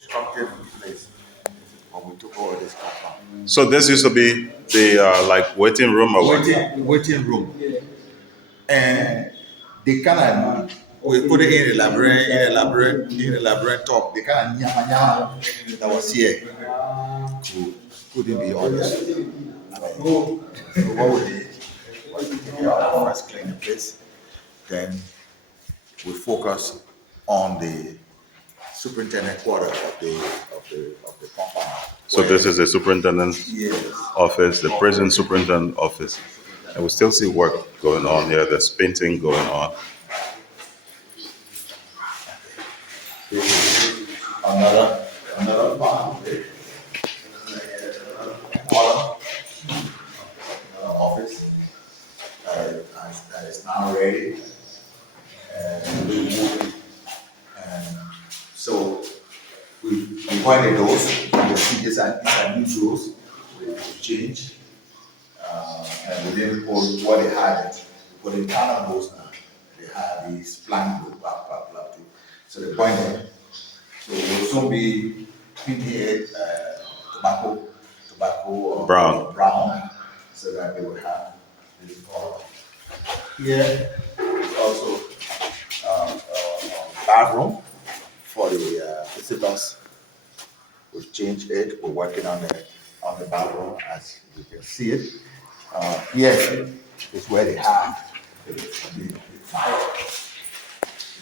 constructed place when we took over this compound. So this used to be the like waiting room or what? Waiting room. And they kind of we put it in a labyrinth top. They kind of nyama nyama that was here. Couldn't be honest. So what we did was we take out first clean the place, then we focus on the superintendent quarter of the compound. So this is the superintendent's Yes. office, the prison superintendent office. And we still see work going on here. There's painting going on. Another part of it. Another office that is now ready. And we move it. And so we pointed those. You can see these are new tools. We changed. And we didn't put what they had. But in Ghana those now, they have these plank group, so they pointed. So we'll soon be painting it tobacco or brown, so that they will have this color. Here is also bathroom for the visitors. We've changed it. We're working on the bathroom, as you can see it. Here is where they have the fire.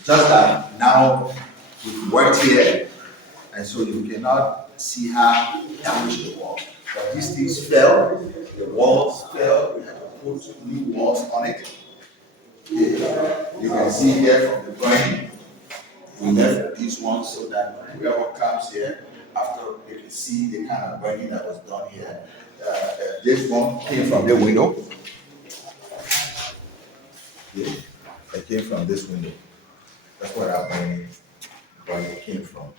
Just that now we've worked here, and so you cannot see how damaged the wall. But these things fell, the walls fell. We have to put new walls on it. Yeah. You can see here from the drawing, we left these ones so that whoever comes here after they can see the kind of burning that was done here. This one came from the window. Yeah, it came from this window. That's where our burning came from.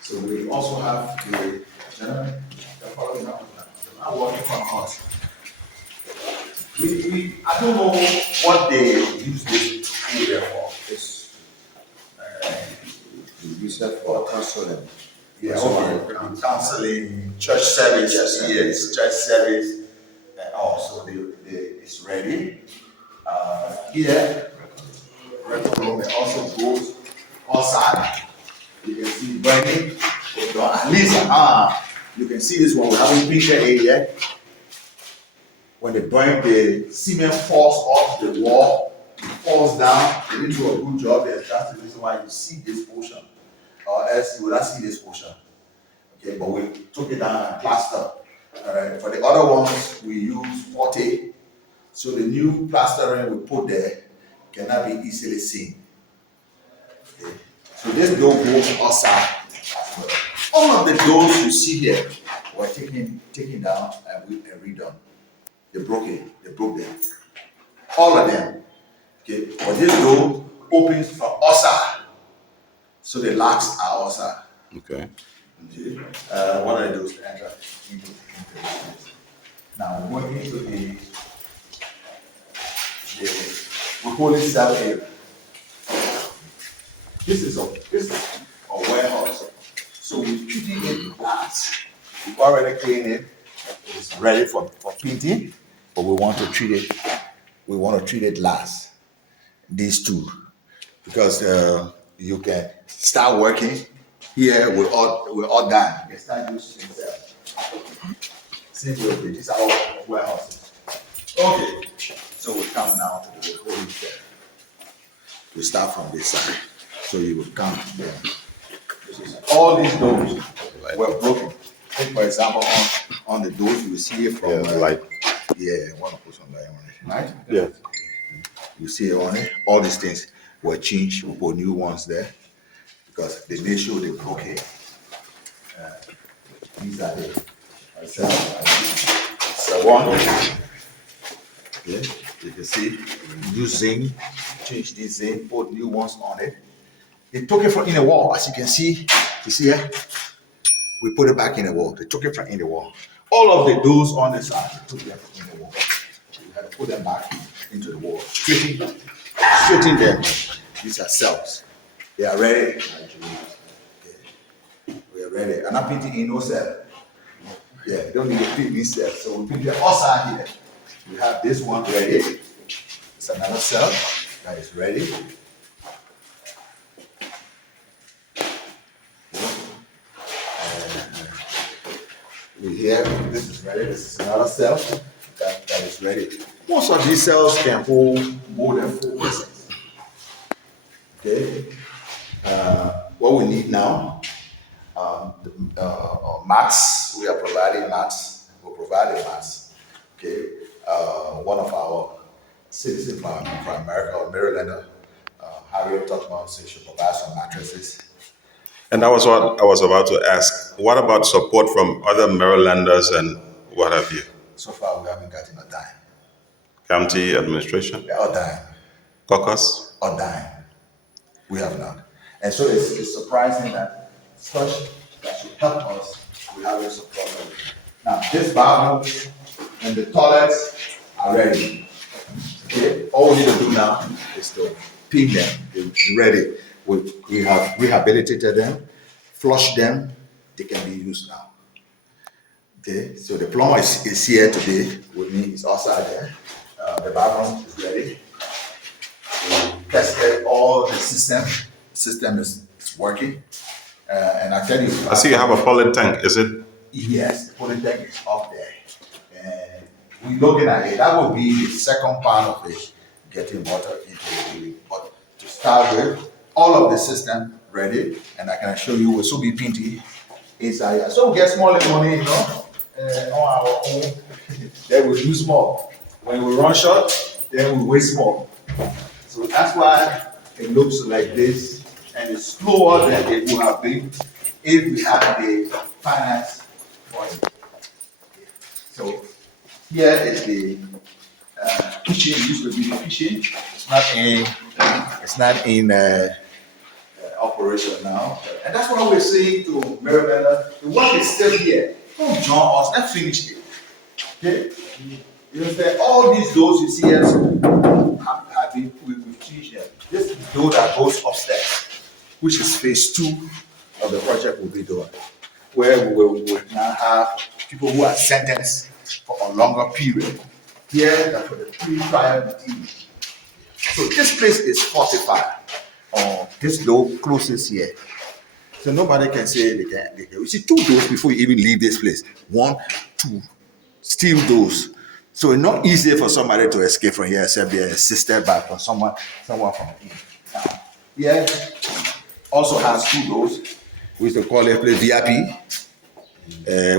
So we also have the gentleman that following up now working from us. I don't know what they use this area for. We use that for counseling. Yeah, counseling, church service, yes, church service, and also it's ready. Here, record room, it also goes outside. You can see burning. At least, you can see this one. We haven't pictured it yet. When they burn, the cement falls off the wall, it falls down. They didn't do a good job there. That's the reason why you see this portion, or else you would not see this portion. Okay, but we took it down and plastered. All right. For the other ones, we use forte, so the new plastering we put there cannot be easily seen. Okay. So this door goes outside as well. All of the doors you see here were taken down and redone. They broke it. They broke them. All of them. Okay. But this door opens from outside, so the locks are outside. Okay. Okay. What I do is enter into the place. Now going into the we call it cell area. This is a warehouse. So we treating it glass. We've already cleaned it. It's ready for painting, but we want to treat it. We want to treat it last. These two, because you can start working here. We're all done. You can start using cells. Simple. These are all warehouses. Okay. So we come now to the holding cell. We start from this side. So you will come there. All these doors were broken. Take for example on the doors you will see it from light. Yeah, I want to put some light on it. Right? Yeah. You see it on it. All these things were changed. We put new ones there because they made sure they broke it. These are the so one. Yeah, you can see new zinc, change this zinc, put new ones on it. They took it from in the wall, as you can see. You see here? We put it back in the wall. They took it from in the wall. All of the doors on the side, they took them from in the wall. We had to put them back into the wall. Straighten them. These are cells. They are ready. ready. And I'm painting in no cell. Yeah, you don't need to paint this cell. So we paint the outside here. We have this one ready. It's another cell that is ready. We here, this is ready. This is another cell that is ready. Most of these cells can hold more than 4 persons. Okay. What we need now, mats. We are providing mats. We're providing mats. Okay. One of our citizens from America or Maryland, Harriet Totman, said she provides some mattresses. And that was what I was about to ask. What about support from other Marylanders and what have you? So far, we haven't gotten a dime. County administration? A dime. Caucus? A dime. We have not. And so it's surprising that such that should help us, we haven't supported. Now, this bathroom and the toilets are ready. Okay? All we need to do now is to pin them. They're ready. We have rehabilitated them, flushed them, they can be used now. Okay, so the plumber is here today with me, he's outside there. The bathroom is ready. We tested all the system. The system is working. And I tell you, I see you have a poly tank, is it? yes, the poly tank is up there. And we're looking at it. That will be the second part of it, getting water into the building. But to start with, all of the system ready, and I can show you will still be painted inside here. So we get smaller money, you know, on our own. Then we use more. When we run short, then we waste more. So that's why it looks like this, and it's slower than it would have been if we had the finance for it. So here is the kitchen. It used to be the kitchen. It's not in operation now. And that's what we're saying to Maryland. The work is still here. Don't join us. Let's finish it. Okay? You understand? All these doors you see here have been we've finished them. This door that goes upstairs, which is phase 2 of the project will be done. Where we will now have people who are sentenced for a longer period. Here, that's for the pre-trial material. So this place is fortified. This door closes here. So nobody can say they can. You see 2 doors before you even leave this place. 1, 2 steel doors. So it's not easy for somebody to escape from here except they're assisted by someone from here. Now, here also has 2 doors. We used to call it place VIP.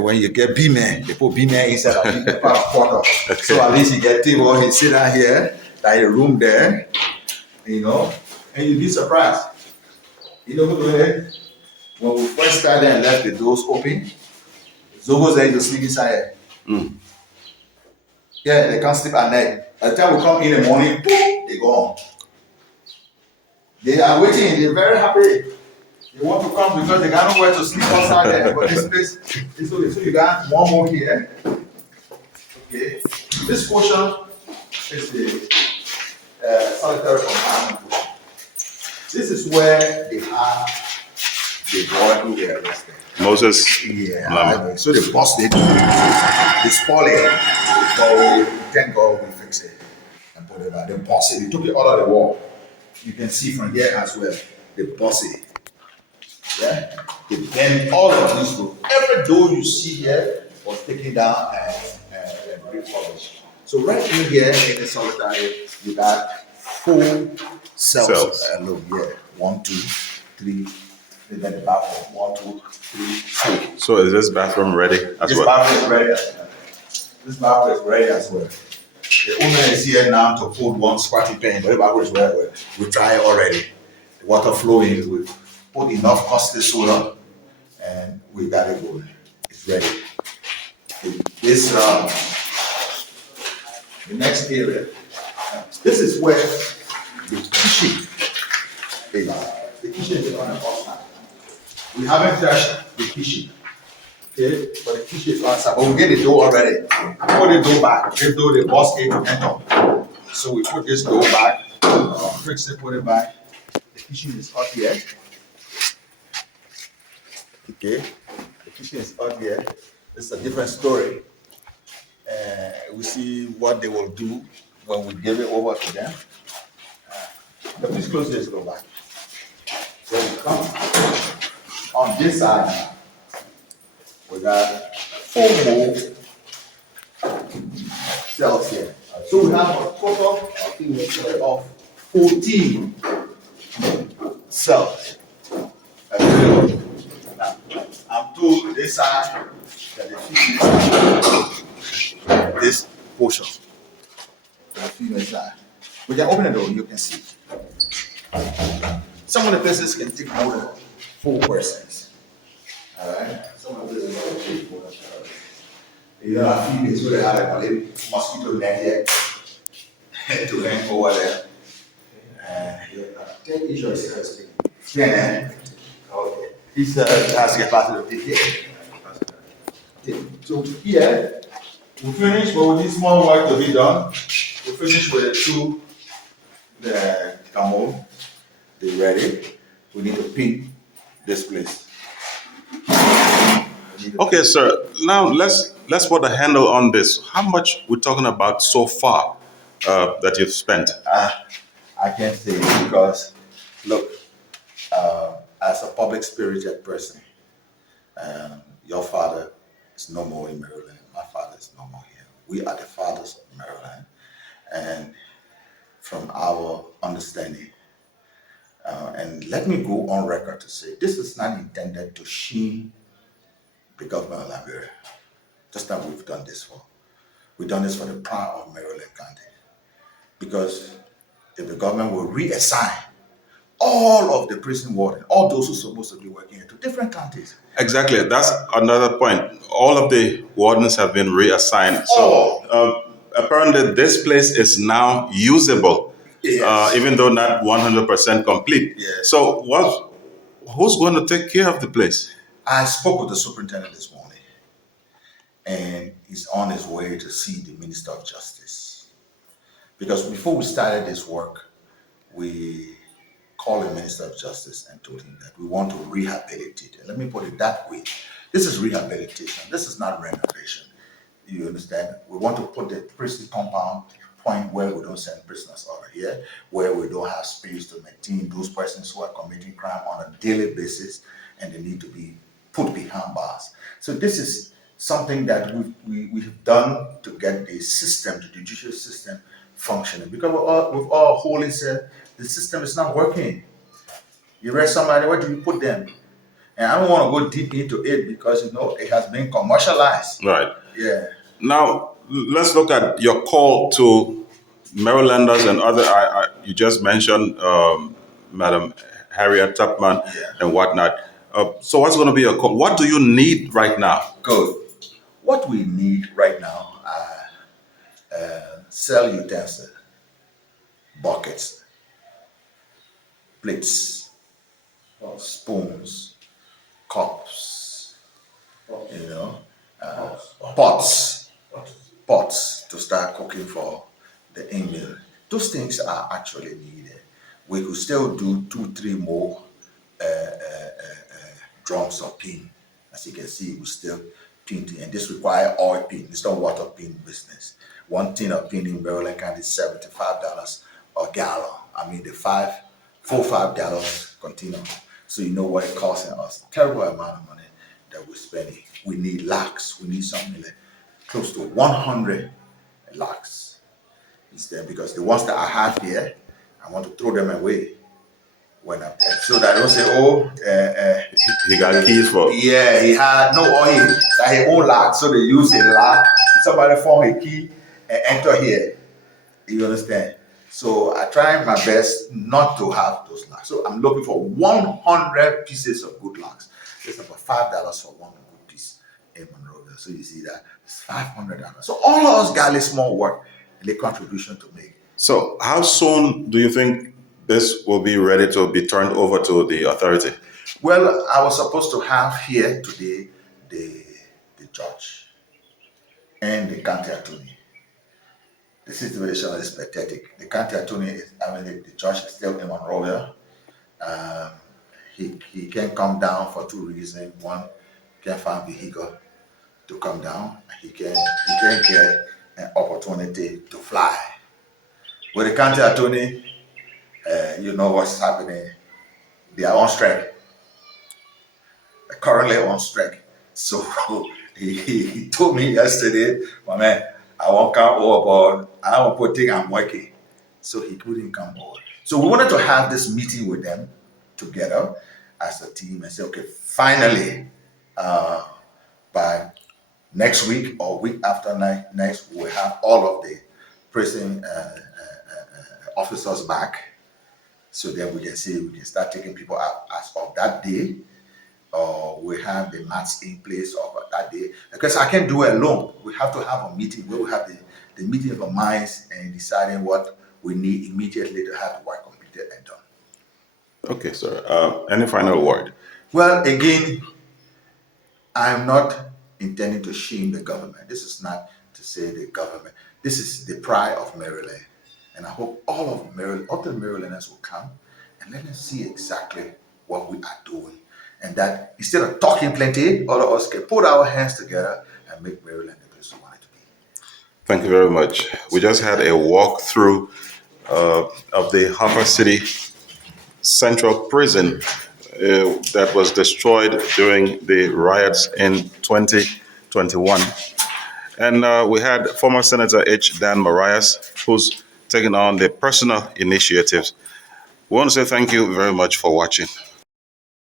When you get B-man, they put B-man inside of the quarter. Okay. So at least you get table, he sit down here, like a room there, you know, and you'll be surprised. You know who doing it? When we first started and left the doors open, Zogos there to sleep inside. Yeah, they can't sleep at night. By the time we come in the morning, boom, they go home. They are waiting, they're very happy. They want to come because they got nowhere to sleep outside there. But this place is okay. So you got one more here. Okay. This portion is the solitary confinement portion. This is where they have the boy who they arrested. Moses. Yeah. So they bust it. They spoil it. But thank God we fix it and put it back. They bust it. They took it out of the wall. You can see from here as well. They bust it. Yeah, they bend all of these doors. Every door you see here was taken down and refurbished. So right in here in the solitary, you got 4 cells. Look here, 1, 2, 3. And then the bathroom, 1, 2, 3, 4. So is this bathroom ready as well? This bathroom is ready as well. This bathroom is ready as well. The owner is here now to put 1 squatty pen, but the bathroom is ready. We tried already. The water flowing with. Put enough costly solar and we got it going. It's ready. This the next area. This is where the kitchen is. The kitchen is on the outside. We haven't touched the kitchen. Okay, but the kitchen is outside. But we get the door already. Put the door back. This door the boss came to enter. So we put this door back, fix it, put it back. The kitchen is up here. Okay, kitchen is out here. It's a different story. We see what they will do when we give it over to them. But please close this, go back. So we come on this side now. We got 4 more cells here. So we have a total of 14 cells. Now, I'm told this side that the female side, this portion, the female side. We can open the door, you can see. Some of the places can take more than 4 persons. Alright? Some of the places can take more than 4 persons. You know, our females, so they have like a little mosquito net here to hang over there. Take each of us. 10. Okay. This has capacity to take care. So here, we finish, but with this small work to be done, we finish with the camel. They ready. We need to paint this place. Okay, sir. Now let's put a handle on this. How much we're talking about so far that you've spent? I can't say because, look, as a public spirited person, your father is no more in Maryland. My father is no more here. We are the fathers of Maryland, and from our understanding, and let me go on record to say this is not intended to shame the government of Liberia. That's not what we've done this for. We've done this for the pride of Maryland County. Because if the government will reassign all of the prison warden, all those who are supposed to be working here to different counties. Exactly. That's another point. All of the wardens have been reassigned. So apparently this place is now usable, Yes. even though not 100% complete. Yes. So who's going to take care of the place? I spoke with the superintendent this morning, and he's on his way to see the Minister of Justice. Because before we started this work, we called the Minister of Justice and told him that we want to rehabilitate. And let me put it that way. This is rehabilitation. This is not renovation. You understand? We want to put the prison compound point where we don't send prisoners out of here, where we don't have space to maintain those persons who are committing crime on a daily basis, and they need to be put behind bars. So this is something that we've done to get the system, the judicial system, functioning. Because we've all wholly said the system is not working. You arrest somebody, where do you put them? And I don't want to go deep into it because it has been commercialized. Right. Yeah. Now let's look at your call to Marylanders and other. You just mentioned Madam Harriet Tubman and whatnot. So what's going to be your call? What do you need right now? Good. What we need right now are cell utensils, buckets, plates, spoons, cups, pots to start cooking for the in-meal. Those things are actually needed. We could still do 2-3 more drums of paint. As you can see, we still painting, and this requires oil paint. It's not water paint business. One tin of paint in Maryland County is $75 a gallon. I mean the 4-5 gallon container. So you know what it costing us. Terrible amount of money that we're spending. We need locks. We need something like close to 100 locks instead, because the ones that I have here, I want to throw them away when I'm there, so that I don't say, he got keys for. Yeah, he had no, or he got his own lock, so they use a lock. Somebody found a key and enter here. You understand? So I try my best not to have those locks. So I'm looking for 100 pieces of good locks. It's about $5 for one good piece in Monrovia. So you see that it's $500. So all of us got a small work and a contribution to make. So how soon do you think this will be ready to be turned over to the authority? Well, I was supposed to have here today the judge and the county attorney. The situation is pathetic. The county attorney the judge is still in Monrovia. He can't come down for 2 reasons. One, can't find vehicle to come down. He can get an opportunity to fly. With the county attorney, you know what's happening. They are on strike. They're currently on strike. So he told me yesterday, my man, I won't come overboard. I won't put thing I'm working. So he couldn't come over. So we wanted to have this meeting with them together as a team and say, okay, finally, by next week or week after next, we'll have all of the prison officers back. So then we can see, we can start taking people out as of that day, or we have the mats in place of that day. Because I can't do it alone. We have to have a meeting where we have the meeting of our minds and deciding what we need immediately to have the work completed and done. Okay, sir. Any final word? Well, again, I'm not intending to shame the government. This is not to say the government. This is the pride of Maryland. And I hope all of Maryland, all the Marylanders will come and let us see exactly what we are doing. And that instead of talking plenty, all of us can put our hands together and make Maryland the place we want it to be. Thank you very much. We just had a walkthrough of the Harper City Central Prison that was destroyed during the riots in 2021. And we had former Senator H. Dan Moriais, who's taken on the personal initiatives. We want to say thank you very much for watching.